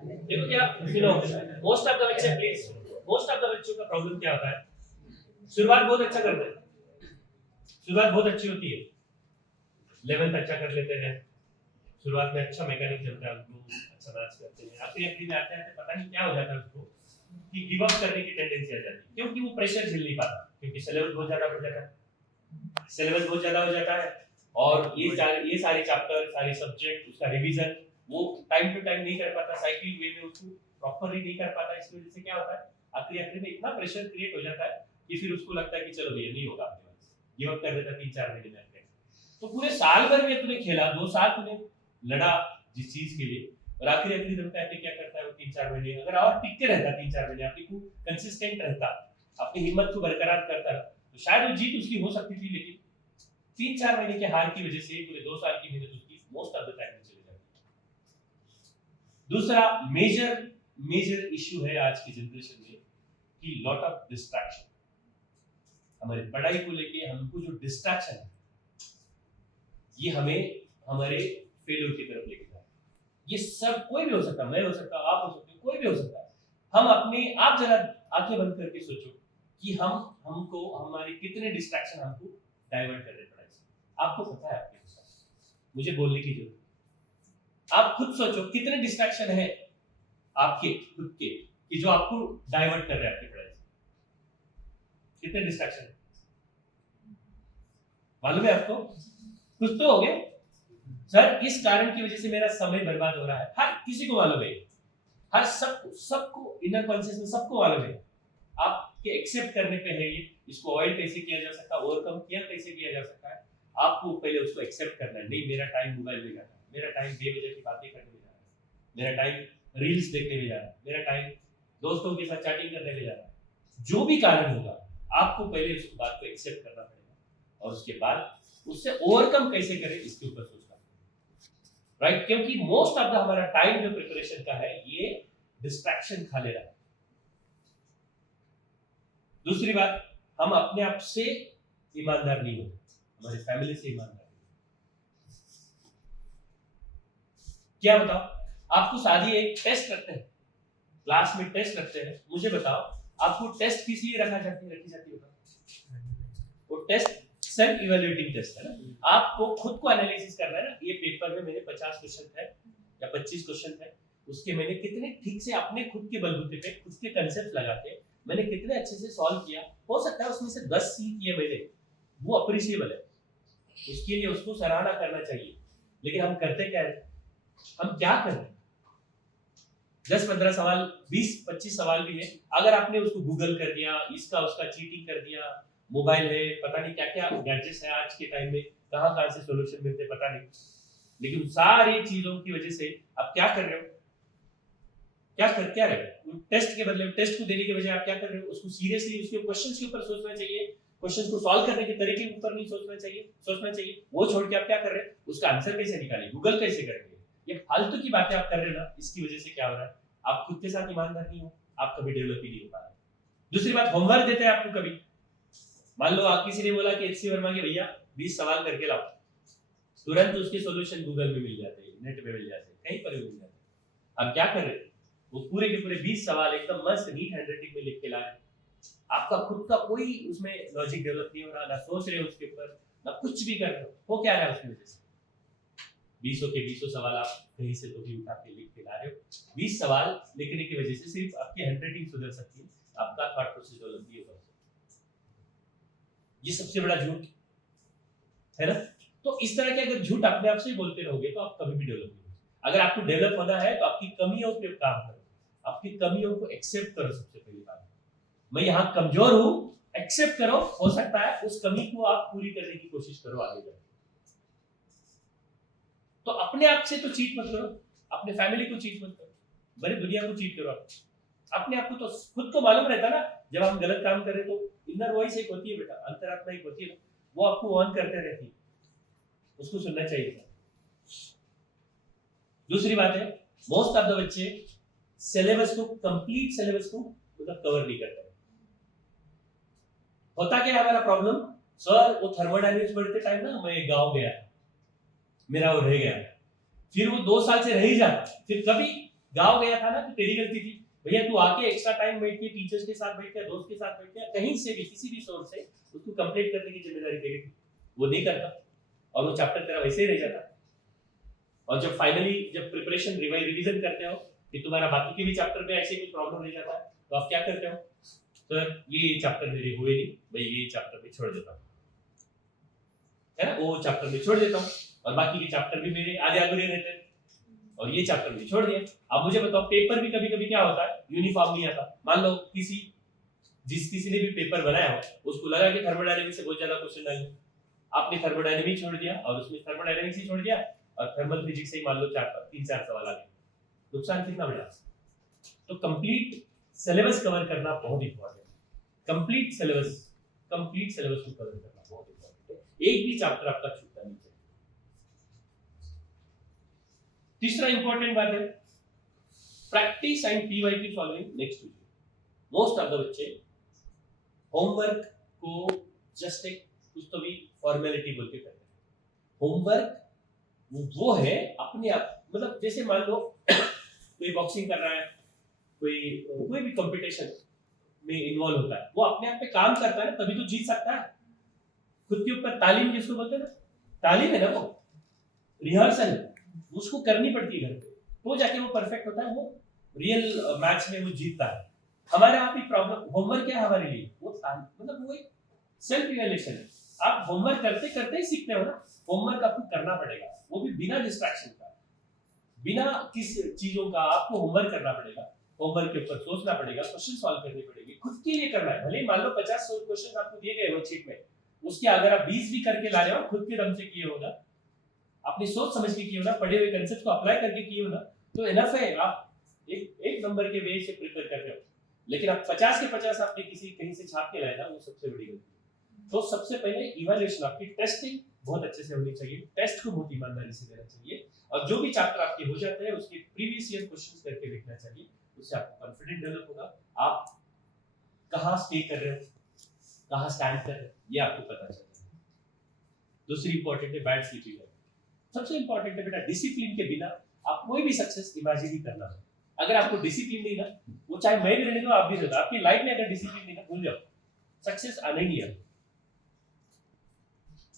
देखो क्या सुनो, मोस्ट ऑफ द बच्चे प्लीज, मोस्ट ऑफ द बच्चों का प्रॉब्लम क्या होता है, शुरुआत बहुत अच्छा करते हैं, शुरुआत बहुत अच्छी होती है, 11th अच्छा कर लेते हैं, शुरुआत में अच्छा मैकेनिक चलता है, उनको अच्छा मैथ्स करते हैं, आखिरी में आते हैं पता नहीं क्या हो जाता है उसको कि गिव अप करने की टेंडेंसी आ जाती है, क्योंकि वो प्रेशर झेल नहीं पाता, क्योंकि सिलेबस बहुत ज्यादा बढ़ जाता है, सिलेबस बहुत ज्यादा हो जाता है, और ये सारे चैप्टर, सारे सब्जेक्ट, उसका रिवीजन वो टाइम टू टाइम नहीं कर पाता, साइक्लिक वे में उसको प्रॉपरली नहीं कर पाता, इसकी वजह से क्या होता है आखिरी में इतना प्रेशर क्रिएट हो जाता है कि फिर उसको लगता है कि चलो भैया नहीं होगा आपके पास, गिव अप कर देता 3-4 महीने में। तो पूरे साल भर में तूने खेला, 2 साल तूने लड़ा जिस चीज के लिए, और आखिरी दम पे आके क्या करता है वो 3-4 महीने, अगर और टिकते रहता 3-4 महीने, अपनी को कंसिस्टेंट रहता, अपनी हिम्मत को बरकरार करता, तो शायद वो जीत उसकी हो सकती थी, लेकिन 3-4 महीने के हार की वजह से पूरे 2 साल की मेहनत उसकी मोस्ट ऑफ द टाइम में चली जाती है। दूसरा मेजर इशू है आज की जनरेशन में कि लॉट ऑफ डिस्ट्रैक्शन, हमारी पढ़ाई को लेके हमको जो डिस्ट्रैक्शन है ये हमें हमारे फेलियर की तरफ लेके जाता है। ये सब कोई भी हो सकता है, मैं हो सकता हूं, आप हो सकते हो, कोई भी हो सकता है। आप जरा आंखें बंद करके सोचो कि हमको हमारे कितने डिस्ट्रैक्शन हमको डाइवर्ट कर रहे हैं पढ़ाई से। आपको पता है आपके साथ, मुझे बोलने की जरूरत, आप खुद सोचो कितने डिस्ट्रैक्शन है आपके खुद के कि जो आपको डाइवर्ट कर रहे हैं आपकी पढ़ाई से, कितने डिस्ट्रैक्शन है मालूम है आपको? कुछ तो हो गए सर, इस कारण की वजह से मेरा समय बर्बाद हो रहा है, हर किसी को मालूम है, हर सबको इनर कॉन्शियस में सबको मालूम है, आपके एक्सेप्ट करने पे है ये, इसको अवॉइड कैसे किया जा सकता है, ओवरकम किया कैसे किया जा सकता है, आपको पहले उसको एक्सेप्ट करना है। नहीं, मेरा टाइम मोबाइल में जाता है, मेरा टाइम बेवजह की बातें करने में जा रहा है, मेरा टाइम रील्स देखने में जा रहा है, मेरा टाइम दोस्तों के साथ चैटिंग करने में जा रहा है, जो भी कारण होगा आपको पहले उस बात को एक्सेप्ट करना पड़ेगा, और उसके बाद उससे ओवरकम कैसे करें इसके ऊपर सोचना, राइट? क्योंकि मोस्ट ऑफ द हमारा टाइम जो प्रिपरेशन का है ये डिस्ट्रैक्शन खा ले रहा है। दूसरी बात, हम अपने आप से ईमानदार नहीं होते, हमारे फैमिली से ईमानदार नहीं। क्या बताओ, आपको शादी एक टेस्ट रखते हैं, क्लास में टेस्ट रखते हैं, मुझे बताओ आपको टेस्ट किस लिए रखी जाती है? वो टेस्ट सेल्फ इवैल्यूएटिंग टेस्ट है ना, आपको खुद को एनालिसिस करना है ना, ये पेपर में मेरे 50 क्वेश्चन थे या 25 क्वेश्चन थे, उसके मैंने कितने ठीक से अपने खुद के बलबूते पे खुद के कांसेप्ट लगा के मैंने कितने अच्छे से सॉल्व किया, हो सकता है उसमें से 10 सी किए मैंने, वो अप्रिशिएबल है, उसके लिए उसको सराहना करना चाहिए। लेकिन हम करते क्या है, हम क्या करते हैं, 10-15 सवाल, 20-25 सवाल भी है, अगर आपने उसको गूगल कर दिया, इसका उसका चीटिंग कर दिया, मोबाइल है, पता नहीं क्या क्या गैजेट्स है आज के टाइम में, कहां से सॉल्यूशन मिलते पता नहीं, लेकिन सारी चीजों की वजह से आप क्या कर रहे हो, क्या रहे हो, टेस्ट के बदले टेस्ट को देने के बजाय आप क्या कर रहे हो, उसको सीरियसली उसके क्वेश्चंस के ऊपर सोचना चाहिए, क्वेश्चन को सॉल्व करने के तरीके के ऊपर नहीं सोचना चाहिए, वो छोड़ के आप क्या कर रहे हैं, उसका आंसर कैसे निकालेंगे, गूगल कैसे करेंगे, ये फालतू की बातें आप कर रहे हो ना, इसकी वजह से क्या हो रहा है, आप खुद के साथ ईमानदार नहीं हो, आप कभी डेवलप ही नहीं हो पा रहे। दूसरी बात, होमवर्क देते हैं आपको, कभी मान लो आप किसी ने बोला कि एचसी वर्मा के भैया 20 सवाल करके लाओ, तुरंत उसके सॉल्यूशन गूगल में मिल जाते हैं, नेट पे मिल जाते हैं, कहीं पर भी मिल जाते हैं। आप क्या कर रहे हैं, वो पूरे के पूरे 20 सवाल एकदम मस्त नीट हैंडराइटिंग में लिख के ला रहे हैं, आपका खुद का कोई उसमें लॉजिक डेवलप नहीं हो रहा, ना सोच रहे हो उसके ऊपर, ना कुछ भी कर रहे हो क्या रहा है उसकी वजह से, 20 सवाल आप कहीं से तो भी उठा के लिख के ला रहे हो, 20 सवाल लिखने की वजह से सिर्फ आपकी हैंडराइटिंग सुधर सकती है, आपका थॉट प्रोसेस डेवलप नहीं होगा। ये सबसे बड़ा झूठ है ना। तो इस तरह के अगर झूठ अपने आप से बोलते रहोगे तो आप कभी भी डेवलप नहीं होगे। अगर आपको डेवलप होना है तो आपकी कमियों पे काम करो, आपकी कमियों को एक्सेप्ट करो। सबसे पहली बात, मैं यहाँ कमजोर हूँ, एक्सेप्ट करो, हो सकता है उस कमी को आप पूरी करने की कोशिश करो आगे जाके। तो अपने आप से तो चीट मत करो, अपने फैमिली को चीट मत करो, बड़ी दुनिया को चीट करो। अपने आप को तो खुद को मालूम रहता ना, जब हम गलत काम करें तो इनर वॉइस एक होती है बेटा, अंतरात्मा एक होती है, वो आपको ऑन करते रहती है, उसको सुनना चाहिए था। दूसरी बात है, मोस्ट ऑफ द बच्चे सिलेबस को, कंप्लीट सिलेबस को मतलब कवर नहीं करते। होता क्या है हमारा प्रॉब्लम, सर वो थर्मोडायनेमिक्स पढ़ते टाइम ना मैं गांव गया, मेरा वो रह गया, फिर वो 2 साल से रह ही जाता, फिर कभी गाँव गया था ना तो तेरी गलती थी भैया, तू आके एक्स्ट्रा टाइम बैठ के टीचर्स के साथ बैठ के, दोस्त के साथ बैठ के, कहीं से भी किसी भी सोर्स से उसको कंप्लीट करने की जिम्मेदारी तेरी थी, वो नहीं करता और वो चैप्टर तेरा वैसे ही रह जाता। और जब फाइनली जब प्रिपरेशन रिवीजन करते हो कि तुम्हारा बाकी के भी चैप्टर में ऐसे कुछ प्रॉब्लम रह जाता है, तो आप क्या करते हो, सर ये चैप्टर मेरे हुए नहीं भाई, ये चैप्टर में छोड़ देता हूँ, है ना, वो चैप्टर में छोड़ देता हूँ और बाकी के चैप्टर भी मेरे आधे अधूरे रहते हैं और ये चैप्टर भी छोड़ दिया। अब मुझे बताओ, पेपर भी कभी कभी क्या होता है, यूनिफॉर्म नहीं आता। मान लो किसी ने भी पेपर बनाया हो, उसको लगा कि थर्मोडायनेमिक्स से बहुत ज्यादा क्वेश्चन आएंगे, आपने थर्मोडायनेमिक्स छोड़ दिया और उसमें थर्मोडायनेमिक्स ही छोड़ दिया और थर्मल फिजिक्स से ही मान लो 3-4 सवाल आ गए, नुकसान कितना बड़ा। तो कंप्लीट सिलेबस कवर करना बहुत इंपॉर्टेंट है, कंप्लीट सिलेबस को कवर करना बहुत इंपॉर्टेंट है, एक भी चैप्टर आपका छूटना नहीं चाहिए। तीसरा इंपॉर्टेंट बात है practice and PYQ solving next to. Most of the बच्चे होमवर्क को जस्ट एक कुछ तो भी फॉर्मेलिटी बोल के करते हैं। होमवर्क वो है अपने आप, मतलब जैसे मान लो कोई बॉक्सिंग कर रहा है, कोई भी कंपटीशन में इन्वॉल्व होता है, वो अपने आप पे काम करता है ना, तभी तो जीत सकता है। खुद के ऊपर तालीम जिसको बोलते हैं ना, तालीम है ना, वो रिहर्सल उसको करनी पड़ती है घर पे, तो जाके वो परफेक्ट होता है, वो रियल मैच में वो जीतता है। हमारे यहाँ भी प्रॉब्लम होमवर्क क्या है हमारे लिए, वो मतलब वो एक सेल्फ इवैल्यूएशन है। आप होमवर्क करते करते ही सीखते हो ना, होमवर्क आपको करना पड़ेगा, वो भी बिना डिस्ट्रैक्शन का, बिना किस चीजों का आपको होमवर्क करना पड़ेगा। होमवर्क के ऊपर सोचना पड़ेगा, क्वेश्चन सॉल्व करने पड़ेंगे, खुद के लिए करना है। भले मान लो 50 क्वेश्चन आपको दिए गए वर्कशीट में, उसके अगर आप 20 भी करके ला रहे हो, खुद के दम से किए हो ना, अपनी सोच समझ के किए हो ना, पढ़े हुए कंसेप्ट को अप्लाई करके किए हो ना, तो इनफ है, आप एक नंबर के वे से प्रिपेयर कर रहे हो। लेकिन आप 50 के 50 आपने कहीं से छाप के लाए ना, वो सबसे बड़ी गलती है। तो सबसे पहले इवैल्यूएशन, आपकी टेस्टिंग बहुत अच्छे से होनी चाहिए, टेस्ट को बहुत ईमानदारी से देना चाहिए और जो भी चैप्टर आपके हो जाते हैं उसके प्रीवियस ईयर क्वेश्चंस करके लिखना चाहिए, उससे आपको कॉन्फिडेंस डेवलप होगा। आप कहां स्टे कर रहे हो, कहां स्टैंड कर रहे हो, ये आपको पता चलेगा। दूसरी इंपॉर्टेंट है बैड स्लीपिंग। सबसे इंपॉर्टेंट है बेटा, डिसिप्लिन के बिना आप कोई भी सक्सेस इमेजिन ही करना है। अगर आपको डिसिप्लिन नहीं ना, वो चाहे मैं भी रहने दो, आप भी रहते, आपकी लाइफ में अगर डिसिप्लिन नहीं ना, भूल जाओ, सक्सेस आना ही नहीं है।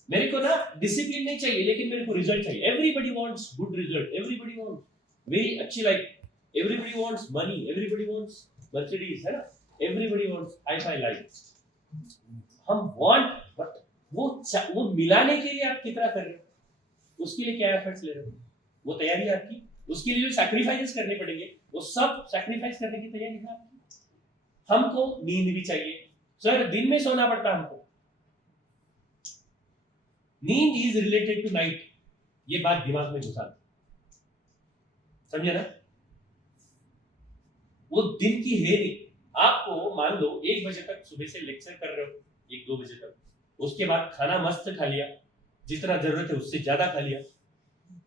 मेरे को ना डिसिप्लिन नहीं चाहिए, लेकिन मेरे को रिजल्ट चाहिए। Everybody wants good result, everybody wants very अच्छी life, everybody wants money, everybody wants Mercedes, है ना, everybody wants hi fi life. हम वांट, बट वो मिलाने के लिए आप कितना कर रहे हो, उसके लिए क्या एफर्ट्स ले रहे हो, वो तैयारी आपकी, उसके लिए जो सैक्रिफाइसेस करने पड़ेंगे, वो सब सैक्रिफाइस करने की तैयारी है आपकी। हमको नींद भी चाहिए सर, दिन में सोना पड़ता है हमको, नींद इज रिलेटेड टू नाइट, ये बात दिमाग में घुसा, समझे ना, वो दिन की है नहीं। आपको मान लो 1 बजे तक सुबह से लेक्चर कर रहे हो, 1-2 बजे तक, उसके बाद खाना मस्त खा लिया, जितना जरूरत है उससे ज्यादा खा लिया,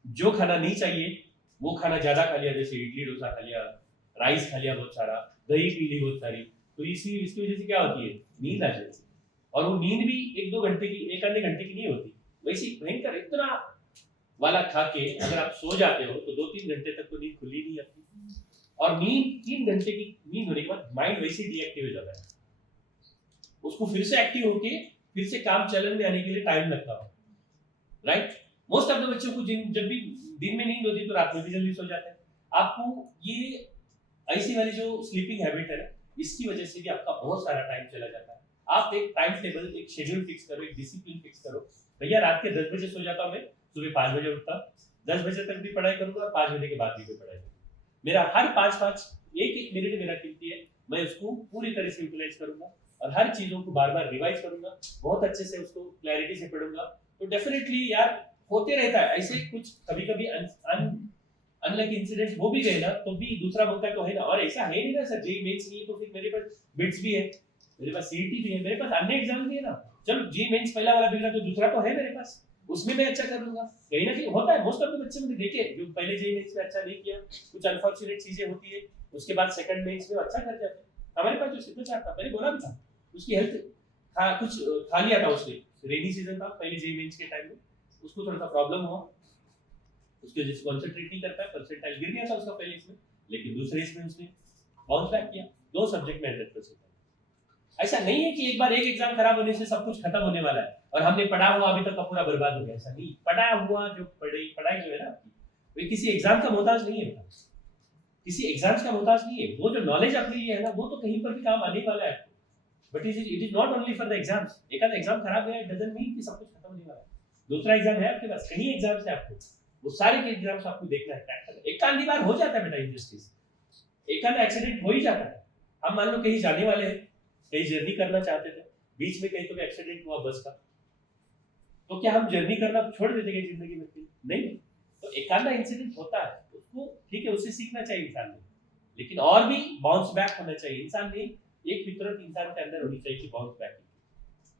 जो खाना नहीं चाहिए वो खाना ज्यादा खा लिया, जैसे इडली डोसा खा लिया, राइस खा लिया बहुत सारा, दही पी ली बहुत सारी, तो इसकी वजह से क्या होती है, नींद आ जाती है। और वो नींद भी 1-2 घंटे की, 1 आधे घंटे की नहीं होती, वैसे भयंकर इतना वाला खा के अगर आप सो जाते हो तो 2-3 घंटे तक तो नींद खुली नहीं आपकी, और नींद 3 घंटे की नींद होने के बाद माइंड वैसे डीएक्टिव हो जाता है, उसको फिर से एक्टिव होके फिर से काम चलन में आने के लिए टाइम लगता है, राइट। मोस्ट ऑफ द बच्चों को जब भी दिन में नींद होती है तो रात में भी जल्दी सो जाते हैं। आपको ये ऐसी वाली जो स्लीपिंग हैबिट है ना, इसकी वजह से भी आपका बहुत सारा टाइम चला जाता है। आप एक टाइम टेबल, एक शेड्यूल फिक्स करो, एक डिसिप्लिन फिक्स करो, भैया रात के 10 बजे सो जाता हूं मैं, सुबह 5 बजे उठता, 10 बजे तक भी पढ़ाई करूंगा, 5 बजे के बाद भी पढ़ाई करूंगा। मेरा हर 5-5 1-1 मिनट मेरा कीमती है, मैं उसको पूरी तरह से यूटिलाइज करूंगा और हर चीजों को बार-बार रिवाइज करूंगा, बहुत अच्छे से उसको क्लैरिटी से पढ़ूंगा। तो डेफिनेटली यार होते रहता है ऐसे, कुछ कभी-कभी अनलकी इंसिडेंट्स हो भी गए ना, तो भी दूसरा मौका तो है ना। और ऐसा है नहीं ना सर, जेईई मेंस नहीं है तो फिर मेरे पास बिट्स भी है, मेरे पास सीईटी भी है, मेरे पास अन्य एग्जाम भी है ना। चलो जेईई मेंस पहला वाला बिगड़ा तो दूसरा तो है मेरे पास, उसमें मैं अच्छा कर लूंगा। कहीं ना कहीं होता है, मोस्ट ऑफ द बच्चे मैंने देखे जो पहले जेईई मेंस में अच्छा नहीं किया, कुछ अनफॉर्चुनेट चीजें होती है, उसके बाद सेकंड मेंस में अच्छा कर जाते हैं। हमारे पास जो सिद्धेश था, मैंने बोला भी था, उसकी हेल्थ कुछ खा लिया था उसने, रेनी सीजन था पहले जेईई मेंस के टाइम में, उसको थोड़ा सा प्रॉब्लम हुआ, उसके वजह से कॉन्सेंट्रेट नहीं करता, परसेंटाइल गिर गया था उसका पहले इसमें, लेकिन दूसरे इसमें उसने बाउंस बैक किया, 2 सब्जेक्ट में 100%। ऐसा नहीं है कि एक बार एक एग्जाम खराब होने से सब कुछ खत्म होने वाला है और हमने पढ़ा हुआ अभी तक का पूरा बर्बाद हो गया। ऐसा नहीं, पढ़ा हुआ जो पढ़ाई जो है ना आपकी, वो किसी एग्जाम का मोहताज नहीं है, किसी एग्जाम्स का मोहताज नहीं है। वो जो नॉलेज आपके लिए है ना, वो तो कहीं पर भी काम आने वाला है आपको, but it is not only for the exams. एक आधा एग्जाम खराब गया डजंट मीन कि सब कुछ खत्म होने वाला है। दूसरा एग्जाम है आपके पास, कहीं एग्जाम्स है आपको, वो सारे के एग्जाम्स आपको देखना है, क्रैक करना है। एक आधी बार हो जाता है बेटा इंजस्टिस, एक आधा एक्सीडेंट हो ही जाता है। हम मान लो कहीं जाने वाले हैं, कहीं जर्नी करना चाहते थे, बीच में कहीं तो एक्सीडेंट हुआ बस का, तो क्या हम जर्नी करना छोड़ देते हैं जिंदगी में? नहीं। तो एक आधा इंसिडेंट होता है, उसको ठीक है, उससे सीखना चाहिए इंसान ने, लेकिन और भी बाउंस बैक होना चाहिए इंसान ने। एक फितरत इंसान के अंदर होनी चाहिए कि bounce back,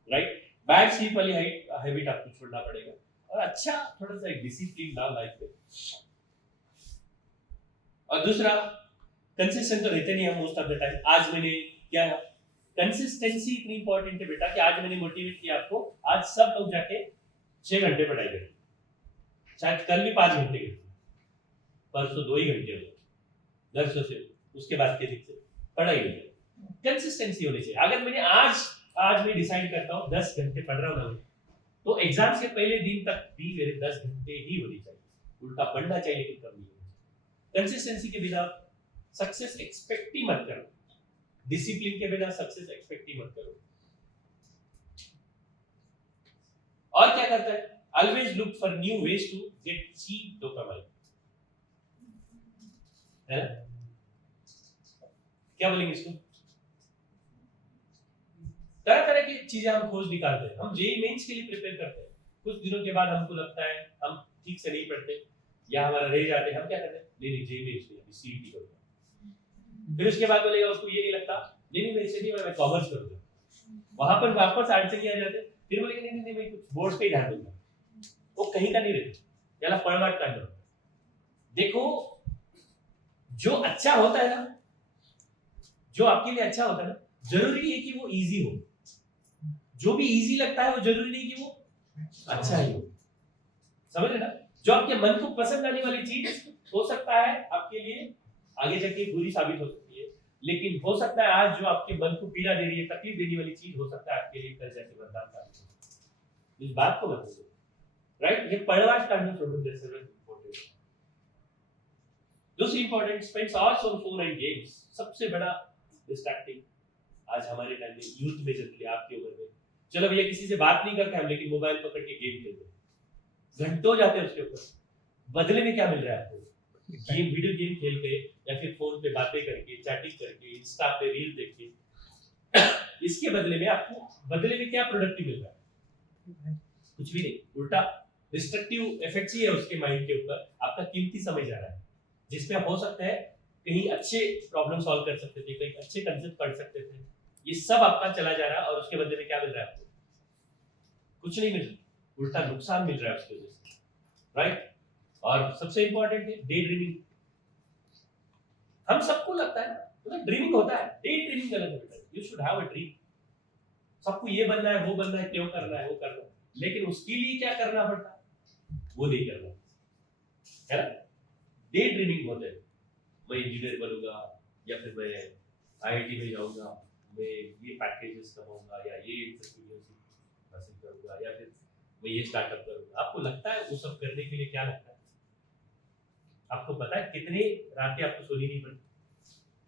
right. Bad sleep वाली हैबिट आपको छोड़ना पड़ेगा और अच्छा थोड़ा सा एक डिसिप्लिन डाल लाइफ में। और दूसरा, कंसिस्टेंट तो रहते नहीं हम मोस्ट ऑफ द टाइम। आज मैंने क्या है, कंसिस्टेंसी इतनी इंपॉर्टेंट है बेटा कि आज मैंने मोटिवेट किया आपको, आज सब लोग जाके 6 घंटे पढ़ाई करें, शायद कल भी 5 घंटे करें, परसों 2 ही घंटे हो, दरसों से उसके बाद के दिन से पढ़ाई नहीं करें। कंसिस्टेंसी होनी चाहिए। अगर मैंने आज मैं डिसाइड करता हूँ 10 घंटे पढ़ रहा हूँ ना, तो एग्जाम से पहले दिन तक भी मेरे 10 घंटे ही होनी चाहिए। उल्टा पढ़ना चाहिए लेकिन कम नहीं होना चाहिए। कंसिस्टेंसी के बिना सक्सेस एक्सपेक्ट ही मत करो, डिसिप्लिन के बिना सक्सेस एक्सपेक्ट ही मत करो। और क्या करता है, always look for new ways to get cheap dopamine, है ना? क्या बोलेंगे इसको? तरह तरह की चीजें हम खोज निकालते हैं। हम जेईई मेंस के लिए प्रिपेयर करते हैं, कुछ दिनों के बाद हमको लगता है हम ठीक से नहीं पढ़ते या हमारा रह जाते हैं, हम क्या करते हैं, नहीं जेईई मेंस नहीं, अभी सीईटी करूंगा। फिर उसके बाद बोलेगा उसको ये नहीं लगता, नहीं मैं इसे नहीं, मैं कॉमर्स करूंगा। वहां पर वापस आर्ट्स किया जाते, फिर बोलेगा नहीं मैं कुछ बोर्ड्स पे ही ध्यान दूंगा। वो कहीं का नहीं रहता, याला पढ़वाट का नहीं। देखो, जो अच्छा होता है ना, जो आपके लिए अच्छा होता है ना, जरूरी है कि वो इजी हो। जो भी इजी लगता है वो जरूरी नहीं कि वो अच्छा ही हो, समझ रहे ना? जो आपके मन को पसंद आने वाली चीज हो सकता है आपके लिए आगे जाके बुरी साबित हो सकती है, लेकिन हो सकता है आज जो आपके मन को पीड़ा दे रही है, तकलीफ देने वाली चीज हो सकता है आपके लिए कल जाके वरदान साबित हो। इस बात को मत भूलो, राइट? ये पढ़वाट करना छोड़ो, जैसे इंपॉर्टेंट। दूसरी important, spends hours on phone and games. सबसे बड़ा डिस्ट्रैक्टिंग आज हमारे टाइम में, यूथ में जनरली, आपकी उम्र में, चलो भैया किसी से बात नहीं करते हम, लेकिन मोबाइल पकड़ के गेम खेलते हैं, घंटों जाते हैं उसके ऊपर। बदले में क्या मिल रहा है आपको? गेम, वीडियो गेम खेल के या फिर फोन पे बातें करके, चैटिंग करके, इंस्टा पे रील देख के। इसके बदले में आपको बदले में क्या प्रोडक्टिव मिल रहा है? कुछ भी नहीं, उल्टा डिस्ट्रक्टिव इफेक्ट्स ही है उसके माइंड के ऊपर। आपका कीमती समय जा रहा है, जिसमें आप हो सकता है कहीं अच्छे प्रॉब्लम सॉल्व कर सकते थे, कहीं अच्छे कंसेप्ट पढ़ सकते थे, ये सब आपका चला जा रहा है। और उसके बदले में क्या मिल रहा है आपको? कुछ नहीं मिल रहा, उल्टा नुकसान मिल रहा है उसके वजह से, राइट? और सबसे इंपॉर्टेंट है डे ड्रीमिंग। हम सबको लगता है मतलब ड्रीमिंग होता है, डे ड्रीमिंग गलत है बेटा। You should have a dream. सबको ये बनना है, वो बनना है, क्यों करना है, वो करना है, लेकिन उसके लिए क्या करना पड़ता है वो नहीं करना, है ना? डे ड्रीमिंग होता है, मैं इंजीनियर बनूंगा, या फिर मैं आईआईटी में जाऊंगा, मैं ये पैकेजेस कमाऊंगा, या ये एंटरप्रेन्योरशिप हासिल करूंगा, या फिर मैं ये स्टार्टअप करूंगा। आपको लगता है वो सब करने के लिए क्या लगता है? आपको पता है कितने रातें आपको सोनी नहीं पड़ती,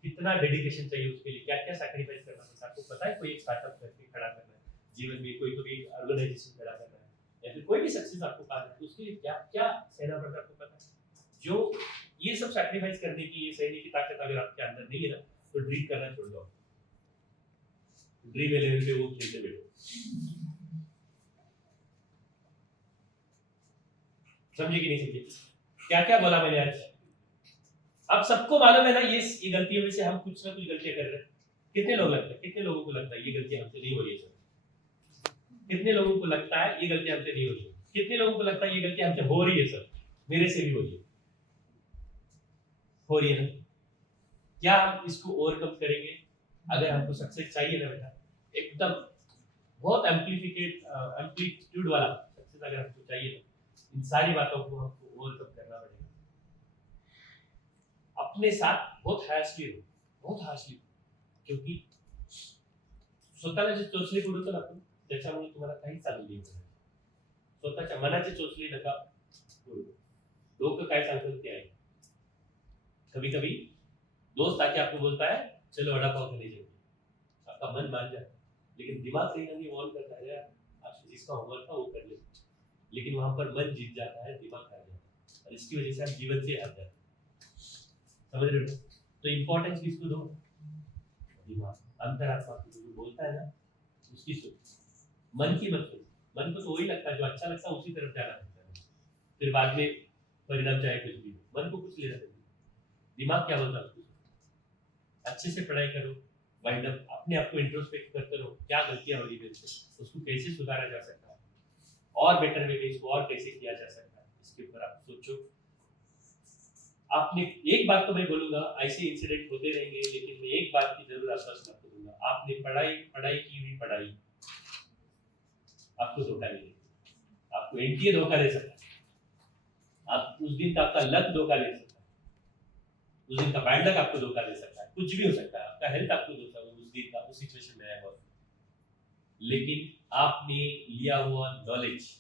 कितना डेडिकेशन चाहिए उसके लिए, क्या क्या सैक्रिफाइस करना पड़ता है? आपको पता है कोई एक स्टार्टअप करके खड़ा करना है जीवन में, कोई एक ऑर्गेनाइजेशन खड़ा करना है, या फिर कोई भी सक्सेस आपको पाना है, तो उसके लिए क्या क्या सहना पड़ता है? आपको पता है? जो ये सब सैक्रिफाइस करने की, ये सहने की ताकत अगर आपके अंदर नहीं है ना, तो ड्रीम करना छोड़ दो। ड्रीम लेवल पे वो खेलते बैठो। समझे कि नहीं समझे? क्या क्या बोला मैंने आज? अब सबको मालूम है ना, ये गलतियों में से हम कुछ ना कुछ गलतियां कर रहे हैं। कितने लोग लगता है, कितने लोगों को लगता है ये गलतियां हमसे नहीं हो रही है सर? कितने लोगों को लगता है ये गलतियां हमसे नहीं हो रही है? कितने लोगों को लगता है ये गलतियां हमसे हो रही है सर? मेरे से भी हो रही है, हो रही है ना? क्या हम इसको ओवरकम करेंगे? अगर हमको सक्सेस चाहिए ना बेटा, एकदम बहुत एम्पलीट्यूड वाला सक्सेस अगर हमको चाहिए ना, इन सारी बातों को हमको ओवरकम करना पड़ेगा। अब अपने साथ बहुत हार्शली रहो, बहुत हार्शली, क्योंकि स्वतःला जे चोचले पुरवतो ना आपण त्याच्यामुळे तुम्हाला काही चालू नाही होणार. स्वतःच्या मनाची चोचली नका पुरवू. लोक काय सांगतात ते आहे. कभी कभी दोस्त आके आपको बोलता है चलो वड़ा पाव खाने चलते, आपका मन मान जाता है, लेकिन दिमाग कहीं ना कहीं ऑन करता है, यार आप जिसका होमवर्क था वो कर ले, लेकिन वहां पर मन जीत जाता है, दिमाग हार जाता है, और इसकी वजह से आप जीवन से हार जाते हैं. समझ रहे हो? तो इम्पोर्टेंस किसको दो? दिमाग, अंतरात्मा को जो बोलता है ना उसकी सुन, मन की मत सुन. मन को तो वही लगता है जो अच्छा लगता है उसी तरफ जाना लगता है, फिर बाद में परिणाम चाहे कुछ भी हो, मन को कुछ लेना नहीं. दिमाग क्या बोलता है उसको अच्छे से पढ़ाई करो, वाइंड अप अपने आप को इंट्रोस्पेक्ट करते रहो, क्या गलतियां हो रही है उससे, उसको कैसे सुधारा जा सकता है, और बेटर वे में इसको और कैसे किया जा सकता है, इसके ऊपर आप सोचो. आपने एक बात तो मैं बोलूंगा, ऐसे इंसिडेंट होते रहेंगे, लेकिन मैं एक बात की जरूर आश्वासन आपको दूंगा, आपने पढ़ाई की हुई पढ़ाई आपको धोखा नहीं देगी. आपको एनटीए धोखा दे सकता है, आप उस दिन का आपका लक धोखा दे सकता है, उस दिन का बैड लक आपको धोखा दे सकता है, कुछ भी हो सकता है, आपका हेल्थ आपको धोखा उस दिन का उस सिचुएशन में आया हुआ, लेकिन आपने लिया हुआ नॉलेज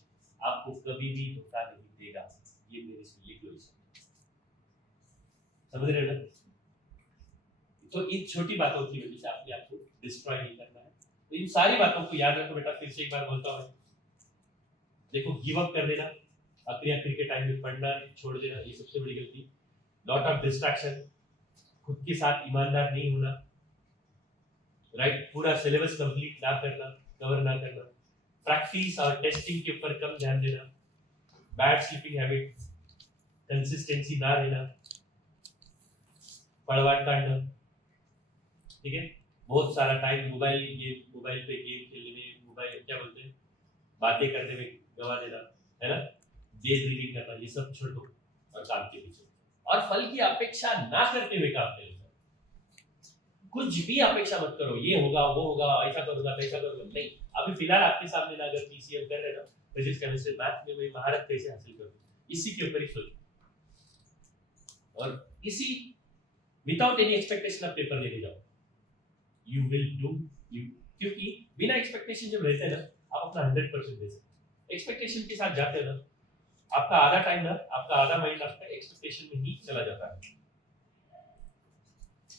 आपको कभी भी धोखा नहीं देगा. ये मेरे से लिख लो इसे. समझ रहे हो ना? तो इन छोटी बातों की वजह से आपने आपको डिस्ट्रॉय नहीं करना है. तो इन सारी बातों को याद रखो बेटा. फिर से एक बार बोलता हूँ, देखो गिव अप कर देना, आखिरी के टाइम में पढ़ना छोड़ देना, ये सबसे बड़ी गलती. लॉट ऑफ डिस्ट्रैक्शन, खुद के साथ ईमानदार नहीं होना, राइट, पूरा सिलेबस कंप्लीट ना करना, कवर ना करना, प्रैक्टिस और टेस्टिंग के ऊपर कम ध्यान देना, बैड स्लीपिंग हैबिट, कंसिस्टेंसी ना रहना, पड़वाट काटना, ठीक है, बहुत सारा टाइम मोबाइल पे गेम खेलने में, मोबाइल क्या बोलते हैं, बातें करने में गवा देना, है ना, डे ड्रीमिंग करना, ये सब छोड़ो और काम के पीछे, और फल की अपेक्षा ना करते हुए काम करो. कुछ भी अपेक्षा मत करो, ये होगा वो होगा, ऐसा करूंगा वैसा करूंगा, नहीं. अभी फिलहाल आपके सामने ना अगर पीसीएम कर रहे ना, फिजिक्स केमिस्ट्री मैथ में मैं महारत कैसे हासिल करूं, इसी के ऊपर ही सोचो, और इसी विदाउट एनी एक्सपेक्टेशन आप पेपर देने जाओ. यू विल डू यू, क्योंकि बिना एक्सपेक्टेशन जब रहते हैं ना, आप अपना 100% दे सकते हैं. एक्सपेक्टेशन के साथ जाते हो ना, आपका आधा टाइम ना, आपका आधा माइंड आपका एक्सपेक्टेशन में ही चला जाता है.